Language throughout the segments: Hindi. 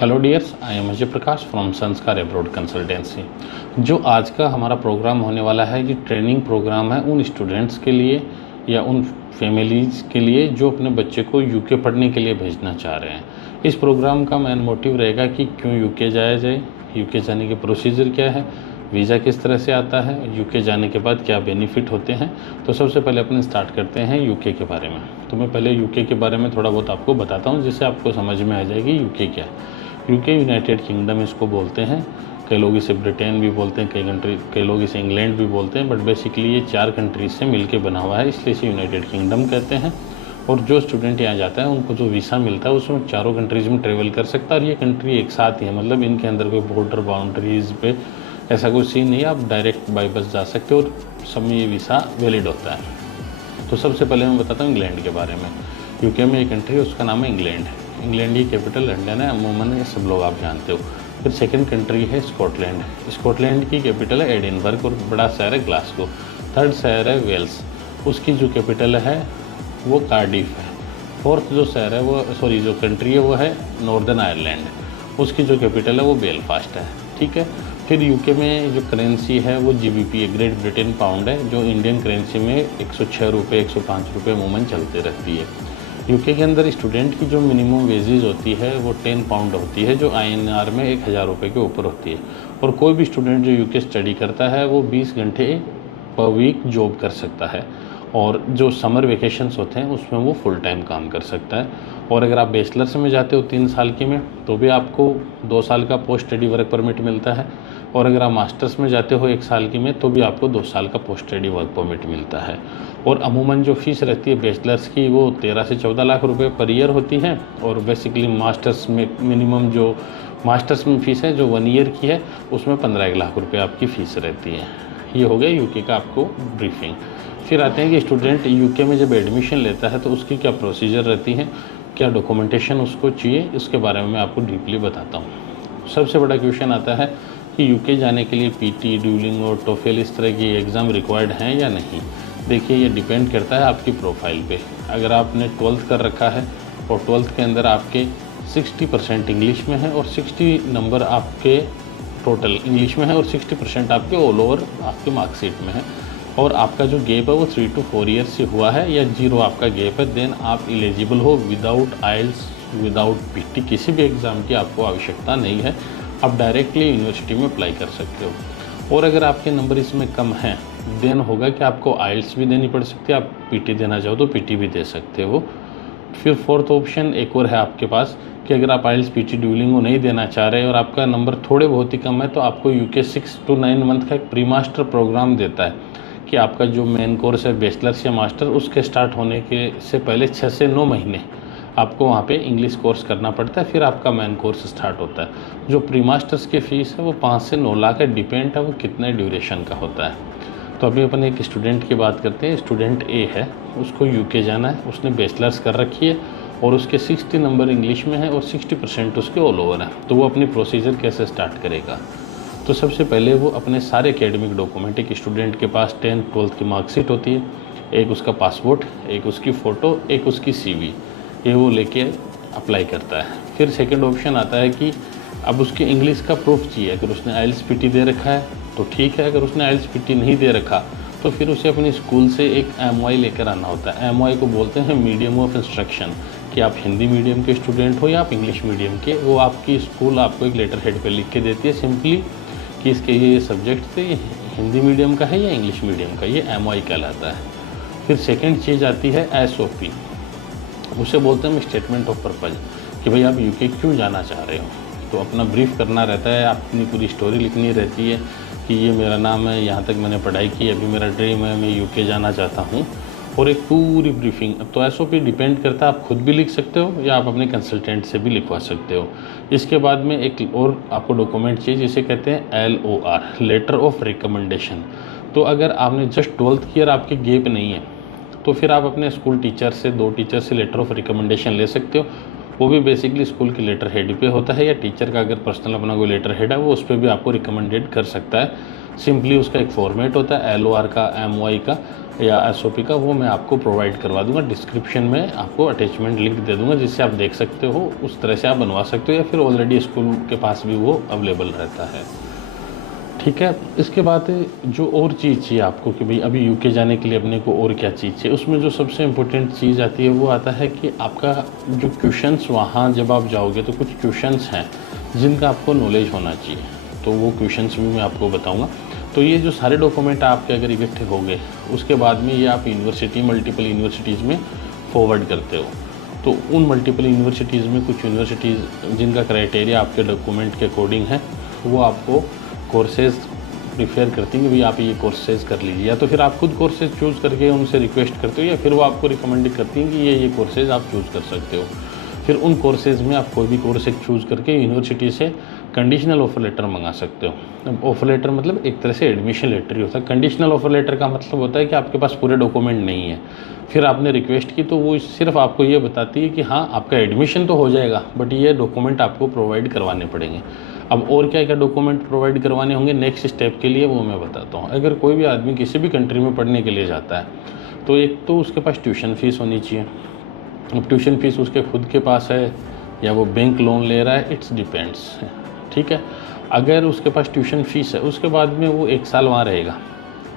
Hello dears, I am Ajay Prakash from संस्कार अब्रॉड कंसल्टेंसी। जो आज का हमारा प्रोग्राम होने वाला है, ये ट्रेनिंग प्रोग्राम है उन स्टूडेंट्स के लिए या उन फैमिलीज़ के लिए जो अपने बच्चे को यूके पढ़ने के लिए भेजना चाह रहे हैं। इस प्रोग्राम का मेन मोटिव रहेगा कि क्यों यूके जाया जाए, यूके जाने के प्रोसीजर क्या है, वीज़ा किस तरह से आता है, यूके जाने के बाद क्या बेनिफिट होते हैं। तो सबसे पहले अपन स्टार्ट करते हैं यूके के बारे में। तो मैं पहले यूके के बारे में थोड़ा बहुत आपको बताता हूँ, जिससे आपको समझ में आ जाएगी यूके क्या है। यूके यूनाइटेड किंगडम इसको बोलते हैं, कई लोग इसे ब्रिटेन भी बोलते हैं, कई लोग इसे इंग्लैंड भी बोलते हैं, बट बेसिकली ये 4 कंट्रीज से मिलके बना हुआ है, इसलिए इसे यूनाइटेड किंगडम कहते हैं। और जो स्टूडेंट यहाँ जाता है उनको जो वीज़ा मिलता है उसमें चारों कंट्रीज़ में ट्रेवल कर सकता है। और ये कंट्री एक साथ ही है, मतलब इनके अंदर कोई बॉर्डर बाउंड्रीज़ पे ऐसा कोई सीन नहीं है, आप डायरेक्ट बाई बस जा सकते हो और सब में ये वीज़ा वैलिड होता है। तो सबसे पहले मैं बताता हूँ इंग्लैंड के बारे में। यूके में एक कंट्री है, उसका नाम है इंग्लैंड। इंग्लैंड की कैपिटल लंदन है, अमूमन ये सब लोग आप जानते हो। फिर सेकंड कंट्री है स्कॉटलैंड। स्कॉटलैंड की कैपिटल है एडिनबर्ग और बड़ा शहर है ग्लासगो। थर्ड शहर है वेल्स, उसकी जो कैपिटल है वो कार्डिफ है। फोर्थ जो शहर है जो कंट्री है वो है नॉर्दर्न आयरलैंड, उसकी जो कैपिटल है वो बेलफास्ट है। ठीक है। फिर यूके में जो करेंसी है वो जीबीपी है, ग्रेट ब्रिटेन पाउंड है, जो इंडियन करेंसी में 106 रुपये 105 रुपये अमूमन चलते रहती है। यूके के अंदर स्टूडेंट की जो मिनिमम वेजेज होती है वो 10 पाउंड होती है, जो INR में 1000 रुपये के ऊपर होती है। और कोई भी स्टूडेंट जो यूके स्टडी करता है वो 20 घंटे पर वीक जॉब कर सकता है। और जो समर वेकेशंस होते हैं उसमें वो फुल टाइम काम कर सकता है। और अगर आप बैचलर्स में जाते हो 3 साल की में, तो भी आपको 2 साल का पोस्ट स्टडी वर्क परमिट मिलता है। और अगर आप मास्टर्स में जाते हो 1 साल की में, तो भी आपको 2 साल का पोस्ट स्टडी वर्क परमिट मिलता है। और अमूमन जो फ़ीस रहती है बैचलर्स की वो 13 से 14 लाख रुपए पर ईयर होती है। और बेसिकली मास्टर्स में मिनिमम जो मास्टर्स में फ़ीस है जो 1 ईयर की है, उसमें 15 लाख रुपये आपकी फ़ीस रहती है। ये हो गया यूके का आपको ब्रीफिंग। फिर आते हैं कि स्टूडेंट यूके में जब एडमिशन लेता है तो उसकी क्या प्रोसीजर रहती है, क्या डॉक्यूमेंटेशन उसको चाहिए, इसके बारे में मैं आपको डीपली बताता हूँ। सबसे बड़ा क्वेश्चन आता है कि यूके जाने के लिए पीटी, ड्यूलिंग और टोफेल इस तरह की एग्ज़ाम रिक्वायर्ड हैं या नहीं। देखिए, ये डिपेंड करता है आपकी प्रोफाइल पे। अगर आपने 12th कर रखा है और 12th के अंदर आपके 60% इंग्लिश में है और 60 नंबर आपके टोटल इंग्लिश में है और 60% आपके ऑल ओवर आपके मार्कशीट में है, और आपका जो गैप है वो 3 to 4 ईयर्स से हुआ है या 0 आपका गैप है, देन आप एलिजिबल हो। विदाउट आइल्स, विदाउट पीटी किसी भी एग्ज़ाम की आपको आवश्यकता नहीं है, आप डायरेक्टली यूनिवर्सिटी में अप्लाई कर सकते हो। और अगर आपके नंबर इसमें कम हैं, देन होगा कि आपको आइल्स भी देनी पड़ सकती है, आप पीटी देना चाहो तो पीटी भी दे सकते हो। फिर फोर्थ ऑप्शन एक और है आपके पास कि अगर आप आइल्स, पीटी, ड्यूलिंग को नहीं देना चाह रहे और आपका नंबर थोड़े बहुत ही कम है, तो आपको यूके 6 to 9 मंथ का एक प्री मास्टर प्रोग्राम देता है कि आपका जो मेन कोर्स है बैचलर्स या मास्टर, उसके स्टार्ट होने के से पहले 6 से 9 महीने आपको वहाँ पे इंग्लिश कोर्स करना पड़ता है, फिर आपका मेन कोर्स स्टार्ट होता है। जो प्री मास्टर्स की फ़ीस है वो 5 से 9 लाख है, डिपेंड है वो कितने ड्यूरेशन का होता है। तो अभी अपन एक स्टूडेंट की बात करते हैं। स्टूडेंट ए है, उसको यूके जाना है, उसने बैचलर्स कर रखी है और उसके 60 नंबर इंग्लिश में है और 60% उसके ऑल ओवर है। तो वो अपनी प्रोसीजर कैसे स्टार्ट करेगा? तो सबसे पहले वो अपने सारे एकेडमिक डॉक्यूमेंट, एक स्टूडेंट के पास 10th 12th की मार्कशीट होती है, एक उसका पासपोर्ट, एक उसकी फ़ोटो, एक उसकी CV, ये वो लेके अप्लाई करता है। फिर सेकंड ऑप्शन आता है कि अब उसके इंग्लिश का प्रूफ चाहिए। अगर उसने आइल्स पीटी दे रखा है तो ठीक है, अगर उसने आइल्स पीटी नहीं दे रखा तो फिर उसे अपनी स्कूल से एक MY लेकर आना होता है। MY को बोलते हैं मीडियम ऑफ इंस्ट्रक्शन, कि आप हिंदी मीडियम के स्टूडेंट हो या आप इंग्लिश मीडियम के। वो आपकी स्कूल आपको एक लेटर हेड पर लिख के देती है सिंपली कि इसके ये सब्जेक्ट थे, हिंदी मीडियम का है या इंग्लिश मीडियम का, ये MY कहलाता है। फिर सेकेंड चीज़ आती है SOP, उसे बोलते हैं स्टेटमेंट ऑफ पर्पज़, कि भाई आप यूके क्यों जाना चाह रहे हो। तो अपना ब्रीफ करना रहता है, अपनी पूरी स्टोरी लिखनी रहती है कि ये मेरा नाम है, यहाँ तक मैंने पढ़ाई की, अभी मेरा ड्रीम है, मैं यूके जाना चाहता हूँ, और एक पूरी ब्रीफिंग। तो SOP डिपेंड करता है, आप खुद भी लिख सकते हो या आप अपने कंसल्टेंट से भी लिखवा सकते हो। इसके बाद में एक और आपको डॉक्यूमेंट चाहिए जिसे कहते हैं LOR, लेटर ऑफ रिकमेंडेशन। तो अगर आपने जस्ट 12th की और आपके गैप नहीं है, तो फिर आप अपने स्कूल टीचर से, 2 टीचर से लेटर ऑफ रिकमेंडेशन ले सकते हो। वो भी बेसिकली स्कूल के लेटर हेड पे होता है, या टीचर का अगर पर्सनल अपना कोई लेटर हेड है वो उस पर भी आपको रिकमेंडेड कर सकता है। सिंपली उसका एक फॉर्मेट होता है LOR का, MOI का या SOP का, वो मैं आपको प्रोवाइड करवा दूंगा। डिस्क्रिप्शन में आपको अटैचमेंट लिंक दे दूंगा, जिससे आप देख सकते हो, उस तरह से आप बनवा सकते हो, या फिर ऑलरेडी स्कूल के पास भी वो अवेलेबल रहता है। ठीक है। इसके बाद जो और चीज़ चाहिए आपको कि भाई अभी UK जाने के लिए अपने को और क्या चीज़ चाहिए, उसमें जो सबसे इम्पोर्टेंट चीज़ आती है वो आता है कि आपका जो क्वेश्चंस, वहाँ जब आप जाओगे तो कुछ क्वेश्चंस हैं जिनका आपको नॉलेज होना चाहिए, तो वो क्वेश्चंस भी मैं आपको बताऊंगा। तो ये जो सारे डॉक्यूमेंट आपके अगर इकट्ठे हो गए, उसके बाद में ये आप यूनिवर्सिटी, मल्टीपल यूनिवर्सिटीज़ में फॉरवर्ड करते हो। तो उन मल्टीपल यूनिवर्सिटीज़ में कुछ यूनिवर्सिटीज़ जिनका क्राइटेरिया आपके डॉक्यूमेंट के अकॉर्डिंग है, वो आपको कोर्सेज़ प्रीफेयर करती हैं कि भाई आप ये कोर्सेज़ कर लीजिए, या तो फिर आप खुद कोर्सेज़ चूज़ करके उनसे रिक्वेस्ट करते हो, या फिर वो आपको रिकमेंड करती हैं कि ये कोर्सेज़ आप चूज़ कर सकते हो। फिर उन कोर्सेज़ में आप कोई भी कोर्स एक चूज़ करके यूनिवर्सिटी से कंडीशनल ऑफर लेटर मंगा सकते हो। अब ऑफर लेटर मतलब एक तरह से एडमिशन लेटर ही होता है। कंडीशनल ऑफर लेटर का मतलब होता है कि आपके पास पूरे डॉक्यूमेंट नहीं है, फिर आपने रिक्वेस्ट की तो वो सिर्फ आपको ये बताती है कि हाँ आपका एडमिशन तो हो जाएगा, बट ये डॉक्यूमेंट आपको प्रोवाइड करवाने पड़ेंगे। अब और क्या क्या डॉक्यूमेंट प्रोवाइड करवाने होंगे नेक्स्ट स्टेप के लिए, वो मैं बताता हूँ। अगर कोई भी आदमी किसी भी कंट्री में पढ़ने के लिए जाता है, तो एक तो उसके पास ट्यूशन फ़ीस होनी चाहिए। अब ट्यूशन फ़ीस उसके खुद के पास है या वो बैंक लोन ले रहा है, इट्स डिपेंड्स। ठीक है। अगर उसके पास ट्यूशन फ़ीस है, उसके बाद में वो 1 साल वहाँ रहेगा,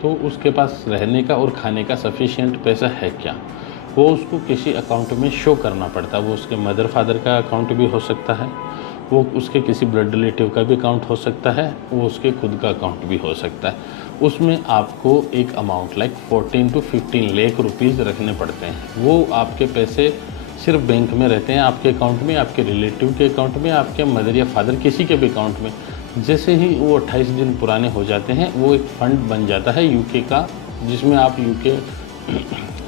तो उसके पास रहने का और खाने का सफिशिएंट पैसा है क्या, वो उसको किसी अकाउंट में शो करना पड़ता है। वो उसके मदर फादर का अकाउंट भी हो सकता है, वो उसके किसी ब्लड रिलेटिव का भी अकाउंट हो सकता है, वो उसके खुद का अकाउंट भी हो सकता है। उसमें आपको एक amount like 14 to 15 lakh rupees रखने पड़ते हैं। वो आपके पैसे सिर्फ बैंक में रहते हैं, आपके अकाउंट में, आपके रिलेटिव के अकाउंट में, आपके मदर या फादर किसी के भी अकाउंट में। जैसे ही वो 28 दिन पुराने हो जाते हैं, वो एक फ़ंड बन जाता है UK का, जिसमें आप UK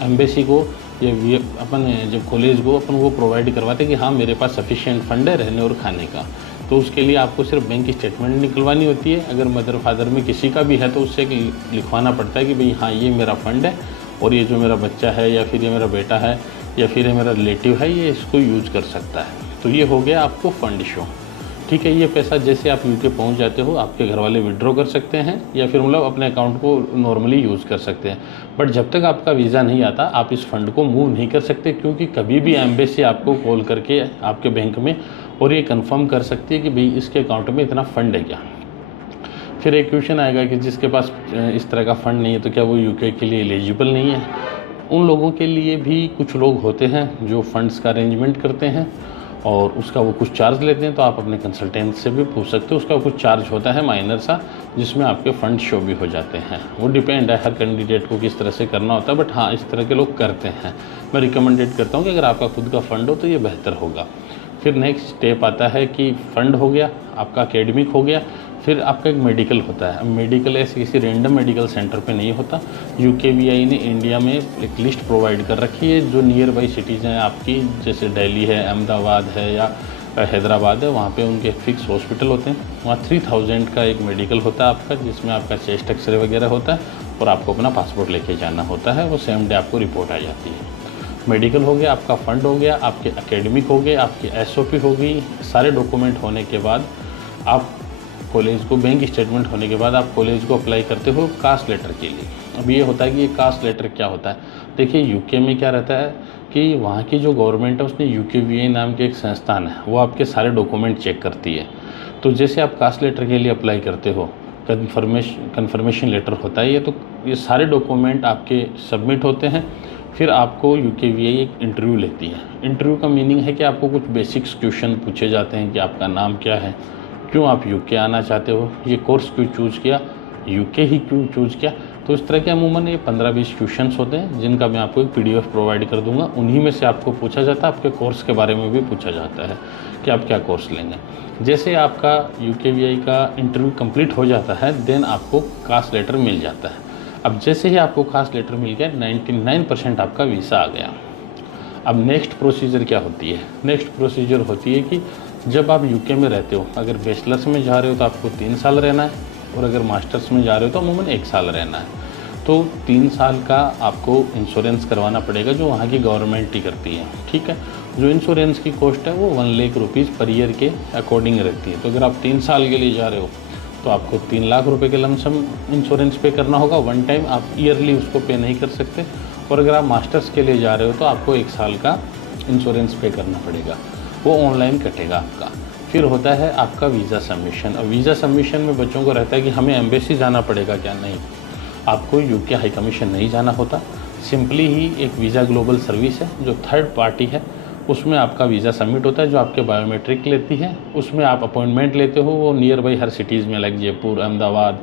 एम्बेसी को या अपन जब कॉलेज को अपन वो प्रोवाइड करवाते हैं कि हाँ मेरे पास सफिशिएंट फ़ंड है रहने और खाने का। तो उसके लिए आपको सिर्फ बैंक स्टेटमेंट निकलवानी होती है। अगर मदर फादर में किसी का भी है तो उससे लिखवाना पड़ता है कि भाई हाँ ये मेरा फ़ंड है, और ये जो मेरा बच्चा है या फिर ये मेरा बेटा है या फिर ये मेरा रिलेटिव है, ये इसको यूज़ कर सकता है। तो ये हो गया आपको फ़ंड शो। ठीक है। ये पैसा जैसे आप UK पहुंच जाते हो, आपके घर वाले विड्रॉ कर सकते हैं, या फिर मतलब अपने अकाउंट को नॉर्मली यूज़ कर सकते हैं। बट जब तक आपका वीज़ा नहीं आता, आप इस फ़ंड को मूव नहीं कर सकते, क्योंकि कभी भी एम्बेसी आपको कॉल करके आपके बैंक में और ये कंफर्म कर सकती है कि भाई इसके अकाउंट में इतना फ़ंड है क्या। फिर एक क्वेश्चन आएगा कि जिसके पास इस तरह का फ़ंड नहीं है तो क्या वो UK के लिए एलिजिबल नहीं है। उन लोगों के लिए भी कुछ लोग होते हैं जो फ़ंड्स का अरेंजमेंट करते हैं, और उसका वो कुछ चार्ज लेते हैं। तो आप अपने कंसल्टेंट से भी पूछ सकते हो, उसका कुछ चार्ज होता है माइनर सा, जिसमें आपके फ़ंड शो भी हो जाते हैं। वो डिपेंड है हर कैंडिडेट को किस तरह से करना होता है, बट हाँ इस तरह के लोग करते हैं। मैं रिकमेंडेड करता हूँ कि अगर आपका खुद का फ़ंड हो तो ये बेहतर होगा। फिर नेक्स्ट स्टेप आता है कि फ़ंड हो गया, आपका एकेडमिक हो गया, फिर आपका एक मेडिकल होता है। अब मेडिकल ऐसे किसी रैंडम मेडिकल सेंटर पे नहीं होता। UKVI ने इंडिया में एक लिस्ट प्रोवाइड कर रखी है जो नियर बाई सिटीज़ हैं आपकी, जैसे दिल्ली है, अहमदाबाद है या हैदराबाद है, वहाँ पे उनके फिक्स हॉस्पिटल होते हैं। वहाँ 3000 का एक मेडिकल होता है आपका, जिसमें आपका चेस्ट एक्सरे वगैरह होता है, और आपको अपना पासपोर्ट लेके जाना होता है। वो सेम डे आपको रिपोर्ट आ जाती है। मेडिकल हो गया, आपका फ़ंड हो गया, आपके एकेडमिक हो गए, आपकी SOP हो गई। सारे डॉक्यूमेंट होने के बाद आप कॉलेज को, बैंक स्टेटमेंट होने के बाद आप कॉलेज को अप्लाई करते हो कास्ट लेटर के लिए। अब ये होता है कि ये कास्ट लेटर क्या होता है। देखिए UK में क्या रहता है कि वहाँ की जो गवर्नमेंट है उसने UKVI नाम के एक संस्थान है, वो आपके सारे डॉक्यूमेंट चेक करती है। तो जैसे आप कास्ट लेटर के लिए अप्लाई करते हो, कन्फर्मेशन लेटर होता है ये, तो ये सारे डॉक्यूमेंट आपके सबमिट होते हैं। फिर आपको UKVI एक इंटरव्यू लेती है। इंटरव्यू का मीनिंग है कि आपको कुछ बेसिक्स क्वेश्चन पूछे जाते हैं कि आपका नाम क्या है, क्यों आप UK आना चाहते हो, ये कोर्स क्यों चूज़ किया, UK ही क्यों चूज़ किया। तो इस तरह के अमूमन ये 15-20 क्वेश्चंस होते हैं, जिनका मैं आपको एक PDF प्रोवाइड कर दूंगा। उन्हीं में से आपको पूछा जाता है, आपके कोर्स के बारे में भी पूछा जाता है कि आप क्या कोर्स लेंगे। जैसे आपका UKVI का इंटरव्यू कंप्लीट हो जाता है, देन आपको कास्ट लेटर मिल जाता है। अब जैसे ही आपको कास्ट लेटर मिल गया, 99% आपका वीज़ा आ गया। अब नेक्स्ट प्रोसीजर क्या होती है? नेक्स्ट प्रोसीजर होती है कि जब आप UK में रहते हो, अगर बैचलर्स में जा रहे हो तो आपको 3 साल रहना है, और अगर मास्टर्स में जा रहे हो तो अमूमन 1 साल रहना है। तो 3 साल का आपको इंश्योरेंस करवाना पड़ेगा, जो वहाँ की गवर्नमेंट ही करती है। ठीक है। जो इंश्योरेंस की कॉस्ट है वो 1 लाख रुपीज़ पर ईयर के अकॉर्डिंग रहती है। तो अगर आप 3 साल के लिए जा रहे हो तो आपको 3 लाख रुपए के लमसम इंश्योरेंस पे करना होगा वन टाइम, आप ईयरली उसको पे नहीं कर सकते। और अगर आप मास्टर्स के लिए जा रहे हो तो आपको 1 साल का इंश्योरेंस पे करना पड़ेगा, वो ऑनलाइन कटेगा आपका। फिर होता है आपका वीज़ा सबमिशन। अब वीज़ा सबमिशन में बच्चों को रहता है कि हमें एम्बेसी जाना पड़ेगा क्या? नहीं, आपको यूके हाई कमीशन नहीं जाना होता। सिंपली ही एक वीज़ा ग्लोबल सर्विस है जो थर्ड पार्टी है, उसमें आपका वीज़ा सबमिट होता है, जो आपके बायोमेट्रिक लेती है। उसमें आप अपॉइंटमेंट लेते हो, वो नियर बाई हर सिटीज़ में, लाइक जयपुर, अहमदाबाद,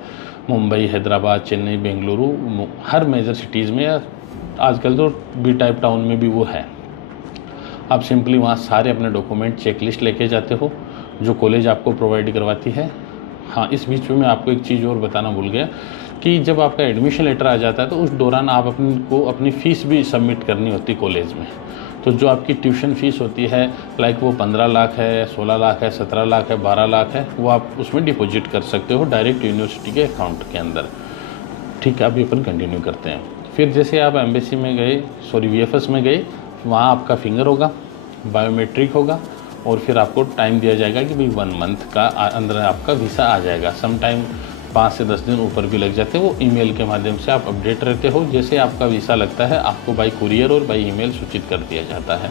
मुंबई, हैदराबाद, चेन्नई, बेंगलुरु, हर मेजर सिटीज़ में, या आजकल तो बी टाइप टाउन में भी वो है। आप सिंपली वहाँ सारे अपने डॉक्यूमेंट चेकलिस्ट लेके जाते हो जो कॉलेज आपको प्रोवाइड करवाती है। हाँ, इस बीच में मैं आपको एक चीज़ और बताना भूल गया कि जब आपका एडमिशन लेटर आ जाता है तो उस दौरान आप अपनी फ़ीस भी सबमिट करनी होती कॉलेज में। तो जो आपकी ट्यूशन फ़ीस होती है, लाइक वो 15 लाख है, 16 लाख है, 17 लाख है, 12 लाख है, वो आप उसमें डिपॉजिट कर सकते हो डायरेक्ट यूनिवर्सिटी के अकाउंट के अंदर। ठीक है, अभी अपन कंटिन्यू करते हैं। फिर जैसे आप एम्बेसी में गए, वीएफएस में गए, वहाँ आपका फिंगर होगा, बायोमेट्रिक होगा, और फिर आपको टाइम दिया जाएगा कि भाई 1 मंथ का अंदर आपका वीज़ा आ जाएगा। सम टाइम 5 से 10 दिन ऊपर भी लग जाते हैं, वो ईमेल के माध्यम से आप अपडेट रहते हो। जैसे आपका वीज़ा लगता है आपको बाई कुरियर और बाई ईमेल सूचित कर दिया जाता है।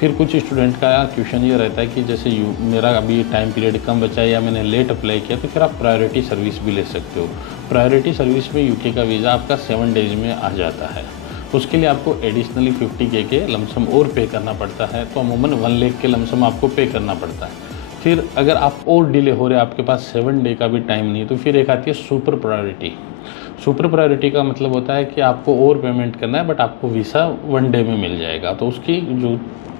फिर कुछ स्टूडेंट का क्वेश्चन ये रहता है कि जैसे मेरा अभी टाइम पीरियड कम बचा है या मैंने लेट अप्लाई किया, तो फिर आप प्रायोरिटी सर्विस भी ले सकते हो। प्रायोरिटी सर्विस में यूके का वीज़ा आपका 7 डेज़ में आ जाता है। उसके लिए आपको एडिशनली 50K के लमसम और पे करना पड़ता है, तो अमूमन 1 लाख के लमसम आपको पे करना पड़ता है। फिर अगर आप और डिले हो रहे हैं, आपके पास 7 डे का भी टाइम नहीं, तो फिर एक आती है सुपर प्रायोरिटी। सुपर प्रायोरिटी का मतलब होता है कि आपको और पेमेंट करना है, बट आपको वीज़ा 1 डे में मिल जाएगा। तो उसकी जो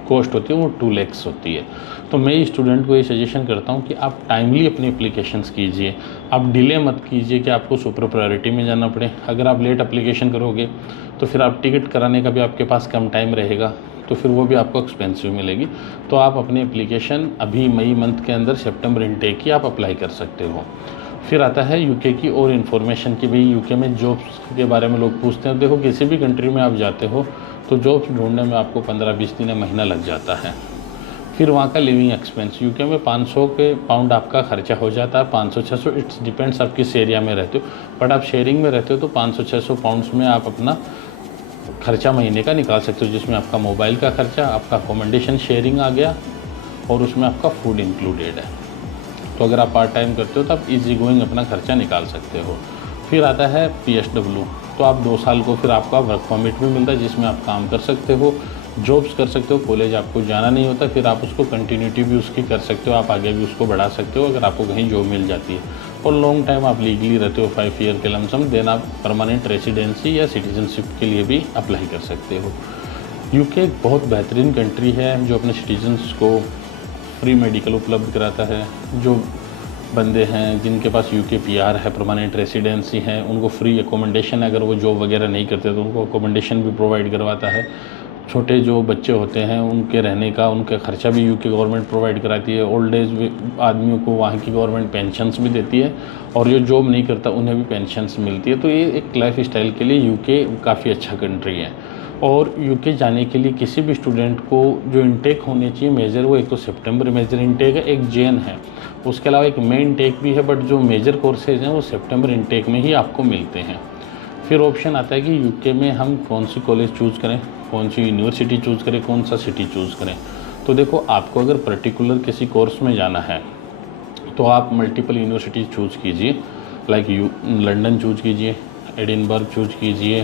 कॉस्ट होती है वो 2 लाख होती है। तो मैं स्टूडेंट को ये सजेशन करता हूँ कि आप टाइमली अपनी एप्लीकेशंस कीजिए, आप डिले मत कीजिए कि आपको सुपर प्रायोरिटी में जाना पड़े। अगर आप लेट एप्लीकेशन करोगे तो फिर आप टिकट कराने का भी आपके पास कम टाइम रहेगा, तो फिर वो भी आपको एक्सपेंसिव मिलेगी। तो आप अपनी एप्लीकेशन अभी मई मंथ के अंदर सितंबर इनटेक की आप अप्लाई कर सकते हो। फिर आता है यूके की और इन्फॉर्मेशन की, भाई यूके में जॉब्स के बारे में लोग पूछते हैं। देखो, किसी भी कंट्री में आप जाते हो तो जॉब्स ढूंढने में आपको 15-20 दिन या महीना लग जाता है। फिर वहाँ का लिविंग एक्सपेंस, यूके में 500 के पाउंड आपका खर्चा हो जाता है, 500-600, इट्स डिपेंड्स आप किस एरिया में रहते हो। बट आप शेयरिंग में रहते हो तो 500-600 पाउंड्स में आप अपना खर्चा महीने का निकाल सकते हो, जिसमें आपका मोबाइल का खर्चा, आपका अकोमोडेशन शेयरिंग आ गया, और उसमें आपका फूड इंक्लूडेड है। तो अगर आप पार्ट टाइम करते हो तो आप इजी गोइंग अपना खर्चा निकाल सकते हो। फिर आता है PSW, तो आप 2 साल को फिर आपका वर्क परमिट भी मिलता है, जिसमें आप काम कर सकते हो, जॉब्स कर सकते हो, कॉलेज आपको जाना नहीं होता। फिर आप उसको कंटिन्यूटी भी उसकी कर सकते हो, आप आगे भी उसको बढ़ा सकते हो अगर आपको कहीं जॉब मिल जाती है। और लॉन्ग टाइम आप लीगली रहते हो, 5 ईयर के लमसम, देन आप परमानेंट रेसिडेंसी या सिटीजनशिप के लिए भी अप्लाई कर सकते हो। यूके एक बहुत बेहतरीन कंट्री है जो अपने सिटीजन्स को फ्री मेडिकल उपलब्ध कराता है। जो बंदे हैं जिनके पास यूके PR है, परमानेंट रेसिडेंसी है, उनको फ्री अकोमोडेशन, अगर वो जॉब वगैरह नहीं करते तो उनको अकोमोडेशन भी प्रोवाइड करवाता है। छोटे जो बच्चे होते हैं उनके रहने का, उनका खर्चा भी यूके गवर्नमेंट प्रोवाइड कराती है। ओल्ड एज आदमियों को वहाँ की गवर्नमेंट पेंशन्स भी देती है, और जो जॉब नहीं करता उन्हें भी पेंशन्स मिलती है। तो ये एक लाइफ स्टाइल के लिए यूके काफ़ी अच्छा कंट्री है। और यूके जाने के लिए किसी भी स्टूडेंट को जो इनटेक होनी चाहिए मेजर, वो एक तो सितंबर मेजर इनटेक है, एक जेन है, उसके अलावा एक मेन इनटेक भी है, बट जो मेजर कोर्सेज हैं वो सितंबर इनटेक में ही आपको मिलते हैं। फिर ऑप्शन आता है कि यूके में हम कौन सी कॉलेज चूज़ करें, कौन सी यूनिवर्सिटी चूज़ करें, कौन सा सिटी चूज़ करें। तो देखो, आपको अगर पर्टिकुलर किसी कोर्स में जाना है तो आप मल्टीपल यूनिवर्सिटी चूज़ कीजिए, लाइक लंदन चूज़ कीजिए, एडिनबर्ग चूज़ कीजिए,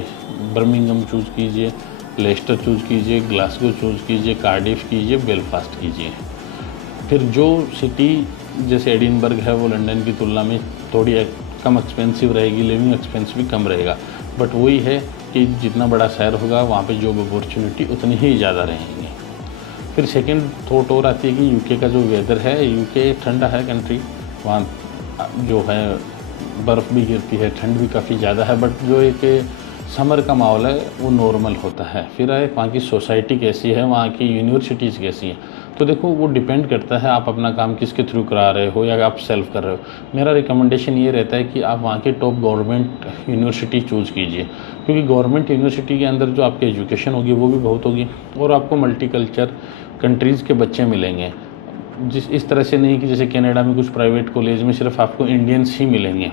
बर्मिंघम चूज़ कीजिए, लेस्टर चूज़ कीजिए, ग्लासगो चूज़ कीजिए, कार्डिफ कीजिए, बेलफास्ट कीजिए। फिर जो सिटी जैसे एडिनबर्ग है वो लंदन की तुलना में थोड़ी कम एक्सपेंसिव रहेगी, लिविंग एक्सपेंस भी कम रहेगा, बट वही है कि जितना बड़ा शहर होगा वहाँ पे जॉब अपॉर्चुनिटी उतनी ही ज़्यादा रहेंगी। फिर सेकंड थॉट और आती है कि यूके का जो वेदर है, यूके ठंडा है कंट्री, वहाँ जो है बर्फ़ भी गिरती है, ठंड भी काफ़ी ज़्यादा है, बट जो एक समर का माहौल है वो नॉर्मल होता है। फिर वहाँ की सोसाइटी कैसी है, वहाँ की यूनिवर्सिटीज़ कैसी हैं। तो देखो वो डिपेंड करता है आप अपना काम किसके थ्रू करा रहे हो या आप सेल्फ कर रहे हो। मेरा रिकमेंडेशन ये रहता है कि आप वहाँ की टॉप गवर्नमेंट यूनिवर्सिटी चूज़ कीजिए, क्योंकि गवर्नमेंट यूनिवर्सिटी के अंदर जो आपकी एजुकेशन होगी वो भी बहुत होगी और आपको मल्टीकल्चर कंट्रीज़ के बच्चे मिलेंगे। इस तरह से नहीं कि जैसे कनाडा में कुछ प्राइवेट कॉलेज में सिर्फ आपको इंडियंस ही मिलेंगे।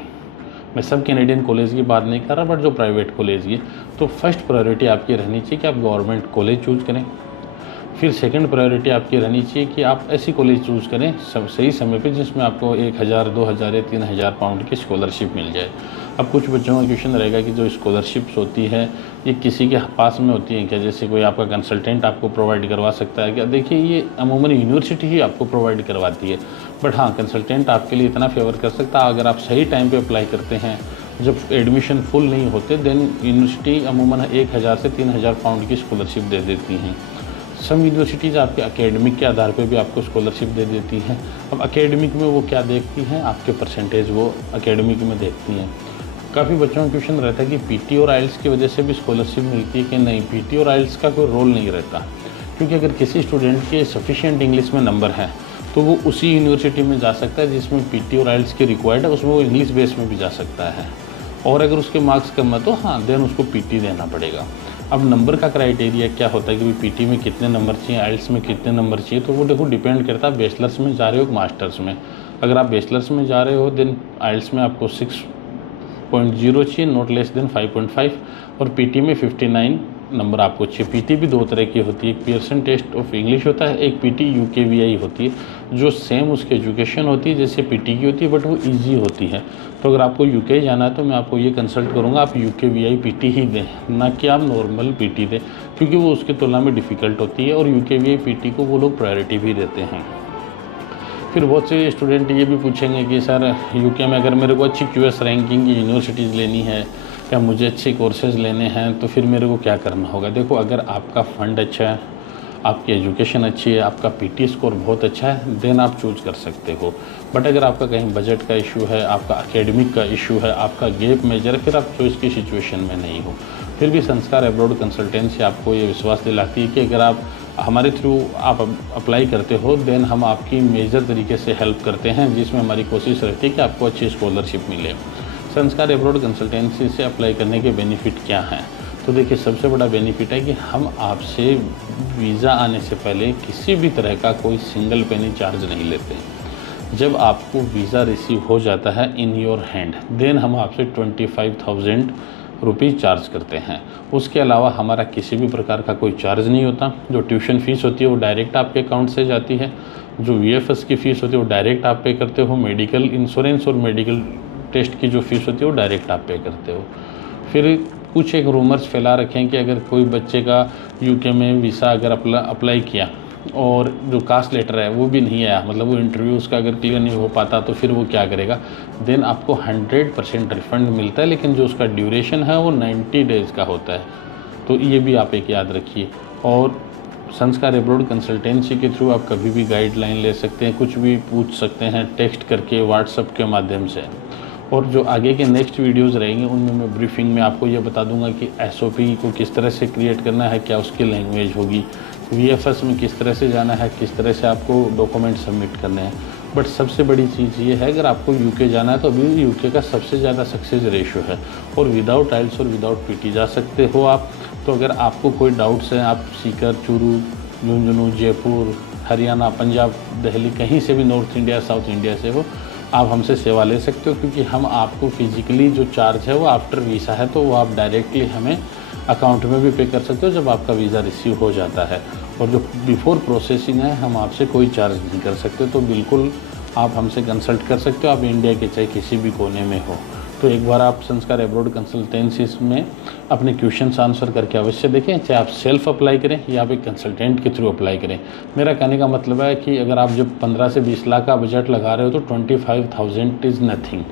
मैं सब कैनेडियन कॉलेज की बात नहीं कर रहा, बट जो प्राइवेट कॉलेज की, तो फर्स्ट प्रायोरिटी आपकी रहनी चाहिए कि आप गवर्नमेंट कॉलेज चूज़ करें। फिर सेकंड प्रायोरिटी आपकी रहनी चाहिए कि आप ऐसी कॉलेज चूज़ करें सही समय पे जिसमें आपको 1000, 2000 या 3000 पाउंड की स्कॉलरशिप मिल जाए। अब कुछ बच्चों का क्वेश्चन रहेगा कि जो स्कॉलरशिप्स होती है ये किसी के पास में होती हैं क्या, जैसे कोई आपका कंसल्टेंट आपको प्रोवाइड करवा सकता है क्या? देखिए ये अमूमन यूनिवर्सिटी ही आपको प्रोवाइड करवाती है, बट हाँ कंसल्टेंट आपके लिए इतना फेवर कर सकता है अगर आप सही टाइम पे अप्लाई करते हैं। जब एडमिशन फुल नहीं होते देन यूनिवर्सिटी अमूमन 1000 से 3000 पाउंड की स्कॉलरशिप दे देती हैं। सब यूनिवर्सिटीज़ आपके एकेडमिक के आधार पे भी आपको स्कॉलरशिप दे देती हैं। अब एकेडमिक में वो क्या देखती हैं, आपके परसेंटेज वो एकेडमिक में देखती हैं। काफ़ी बच्चों का क्वेश्चन रहता है कि पीटी और आइल्स की वजह से भी स्कॉलरशिप मिलती है कि नहीं। पीटी और आइल्स का कोई रोल नहीं रहता, क्योंकि अगर किसी स्टूडेंट के सफिशिएंट इंग्लिश में नंबर हैं तो वो उसी यूनिवर्सिटी में जा सकता है जिसमें पीटी और आइल्स की रिक्वायर्ड है, उसमें वो इंग्लिश बेस में भी जा सकता है। और अगर उसके मार्क्स कम है तो हाँ देन उसको पीटी देना पड़ेगा। अब नंबर का क्राइटेरिया क्या होता है कि भाई पीटी में कितने नंबर चाहिए, आइल्स में कितने नंबर चाहिए, तो वो देखो डिपेंड करता है बैचलर्स में जा रहे हो मास्टर्स में। अगर आप बैचलर्स में जा रहे हो देन आइल्स में आपको 6.0 चाहिए, नॉट लेस देन 5.5, और पीटी में 59 नंबर आपको चाहिए। पीटी भी दो तरह की होती है, एक पियर्सन टेस्ट ऑफ इंग्लिश होता है, एक पीटी यूकेवीआई होती है जो सेम उसकी एजुकेशन होती है जैसे पीटी की होती है, बट वो ईजी होती है। तो अगर आपको यूके जाना है तो मैं आपको ये कंसल्ट करूँगा आप यूकेवीआई पीटी ही दें, ना कि आप नॉर्मल पीटी दें, क्योंकि वो उसकी तुलना में डिफ़िकल्ट होती है और यूकेवीआई पीटी को वो लोग प्रायोरिटी भी देते हैं। फिर बहुत से स्टूडेंट ये भी पूछेंगे कि सर यूके में अगर मेरे को अच्छी क्यूएस रैंकिंग की यूनिवर्सिटीज़ लेनी है या मुझे अच्छे कोर्सेज़ लेने हैं तो फिर मेरे को क्या करना होगा। देखो अगर आपका फ़ंड अच्छा है, आपकी एजुकेशन अच्छी है, आपका पीटी स्कोर बहुत अच्छा है, देन आप चूज़ कर सकते हो। बट अगर आपका कहीं बजट का इशू है, आपका एकेडमिक का इशू है, आपका गैप मेजर है, फिर आप चॉइस की सिचुएशन में नहीं हो। फिर भी संस्कार एब्रॉड कंसल्टेंसी आपको ये विश्वास दिलाती है कि अगर आप हमारे थ्रू आप अप्लाई करते हो देन हम आपकी मेजर तरीके से हेल्प करते हैं, जिसमें हमारी कोशिश रहती है कि आपको अच्छी स्कॉलरशिप मिले। संस्कार एब्रॉड कंसल्टेंसी से अप्लाई करने के बेनिफिट क्या हैं? तो देखिए सबसे बड़ा बेनिफिट है कि हम आपसे वीज़ा आने से पहले किसी भी तरह का कोई सिंगल पेनी चार्ज नहीं लेते। जब आपको वीज़ा रिसीव हो जाता है इन योर हैंड देन हम आपसे 25,000 रुपीज़ चार्ज करते हैं। उसके अलावा हमारा किसी भी प्रकार का कोई चार्ज नहीं होता। जो ट्यूशन फ़ीस होती है वो डायरेक्ट आपके अकाउंट से जाती है, जो वीएफएस की फ़ीस होती है वो डायरेक्ट आप पे करते हो, मेडिकल इंश्योरेंस और मेडिकल टेस्ट की जो फ़ीस होती है वो डायरेक्ट आप पे करते हो। फिर कुछ एक रूमर्स फैला रखे हैं कि अगर कोई बच्चे का यूके में वीज़ा अगर अप्लाई किया और जो कास्ट लेटर है वो भी नहीं आया, मतलब वो इंटरव्यू उसका अगर क्लियर नहीं हो पाता तो फिर वो क्या करेगा, देन आपको 100% रिफ़ंड मिलता है, लेकिन जो उसका ड्यूरेशन है वो 90 डेज़ का होता है। तो ये भी आप एक याद रखिए। और संस्कार एब्रॉड कंसल्टेंसी के थ्रू आप कभी भी गाइडलाइन ले सकते हैं, कुछ भी पूछ सकते हैं टेक्स्ट करके, व्हाट्सएप के माध्यम से। और जो आगे के नेक्स्ट वीडियोज़ रहेंगे उनमें मैं ब्रीफिंग में आपको ये बता दूंगा कि एसओपी को किस तरह से क्रिएट करना है, क्या उसकी लैंग्वेज होगी, वीएफएस में किस तरह से जाना है, किस तरह से आपको डॉक्यूमेंट सबमिट करने हैं। बट सबसे बड़ी चीज़ ये है अगर आपको यूके जाना है तो अभी यूके का सबसे ज़्यादा सक्सेस रेशियो है और विदाउट आइल्स और विदाउट पीटी जा सकते हो आप। तो अगर आपको कोई डाउट्स हैं, आप सीकर, चूरू, झुंझुनू, जयपुर, हरियाणा, पंजाब, दिल्ली, कहीं से भी नॉर्थ इंडिया, साउथ इंडिया से हो, आप हमसे सेवा ले सकते हो, क्योंकि हम आपको फिजिकली जो चार्ज है वो आफ्टर वीज़ा है तो वो आप डायरेक्टली हमें अकाउंट में भी पे कर सकते हो जब आपका वीज़ा रिसीव हो जाता है। और जो बिफोर प्रोसेसिंग है हम आपसे कोई चार्ज नहीं कर सकते। तो बिल्कुल आप हमसे कंसल्ट कर सकते हो, आप इंडिया के चाहे किसी भी कोने में हो। तो एक बार आप संस्कार एब्रॉड कंसल्टेंसीज में अपने क्वेश्चंस आंसर करके अवश्य देखें, चाहे आप सेल्फ अप्लाई करें या आप एक कंसल्टेंट के थ्रू अप्लाई करें। मेरा कहने का मतलब है कि अगर आप जब 15 से 20 लाख का बजट लगा रहे हो तो 25,000 इज़ नथिंग।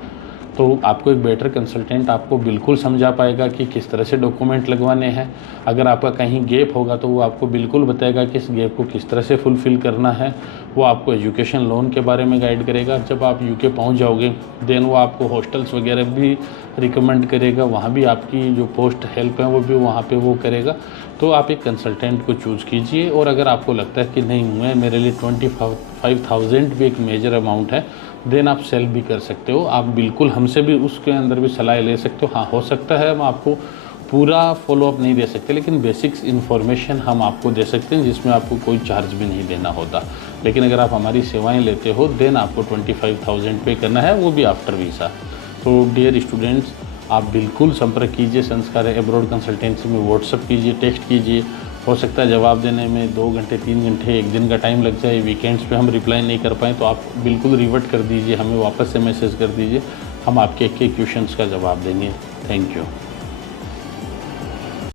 तो आपको एक बेटर कंसल्टेंट आपको बिल्कुल समझा पाएगा कि किस तरह से डॉक्यूमेंट लगवाने हैं। अगर आपका कहीं गैप होगा तो वो आपको बिल्कुल बताएगा कि इस गैप को किस तरह से फुलफ़िल करना है। वो आपको एजुकेशन लोन के बारे में गाइड करेगा। जब आप यूके पहुंच जाओगे देन वो आपको हॉस्टल्स वगैरह भी रिकमेंड करेगा, वहाँ भी आपकी जो पोस्ट हेल्प है वो भी वहाँ पे वो करेगा। तो आप एक कंसल्टेंट को चूज़ कीजिए। और अगर आपको लगता है कि नहीं मैं मेरे लिए 25,000 भी एक मेजर अमाउंट है, देन आप सेल भी कर सकते हो। आप बिल्कुल हमसे भी उसके अंदर भी सलाह ले सकते हो। हाँ, हो सकता है हम आपको पूरा फॉलोअप नहीं दे सकते, लेकिन बेसिक्स इन्फॉर्मेशन हम आपको दे सकते हैं जिसमें आपको कोई चार्ज भी नहीं देना होता। लेकिन अगर आप हमारी सेवाएं लेते हो देन आपको 25,000 पे करना है, वो भी आफ्टर वीज़ा। तो डियर स्टूडेंट्स, आप बिल्कुल संपर्क कीजिए संस्कार एब्रॉड कंसल्टेंसी में, व्हाट्सअप कीजिए, टेक्स्ट कीजिए। हो सकता है जवाब देने में 2 घंटे 3 घंटे 1 दिन का टाइम लग जाए, वीकेंड्स पे हम रिप्लाई नहीं कर पाएँ तो आप बिल्कुल रिवर्ट कर दीजिए, हमें वापस से मैसेज कर दीजिए, हम आपके एक क्वेश्चंस का जवाब देंगे। Thank you.